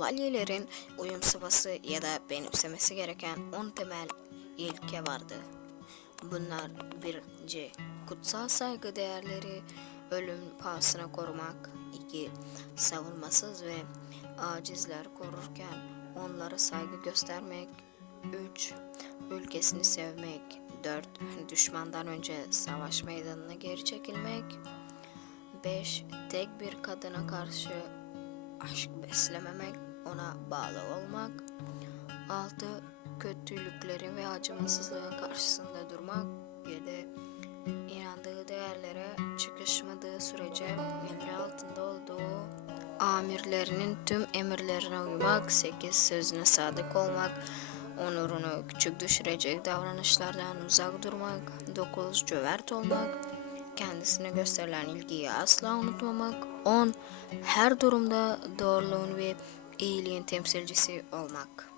Şövalyelerin uyum sıvası ya da benimsemesi gereken 10 temel ilke vardı. Bunlar birinci, kutsal saygı değerleri ölüm pahasına korumak. 2. Savunmasız ve acizler korurken onlara saygı göstermek. 3. Ülkesini sevmek. 4. Düşmandan önce savaş meydanına geri çekilmek. 5. Tek bir kadına karşı aşk beslememek, ona bağlı olmak. 6. Kötülükleri ve acımasızlığın karşısında durmak. 7. İnandığı değerlere çıkışmadığı sürece emri altında olduğu amirlerinin tüm emirlerine uymak. 8. Sözüne sadık olmak. Onurunu küçük düşürecek davranışlardan uzak durmak. 9. Cömert olmak kendisine gösterilen ilgiyi asla unutmamak. 10. Her durumda doğruluğun ve iyiliğin temsilcisi olmak.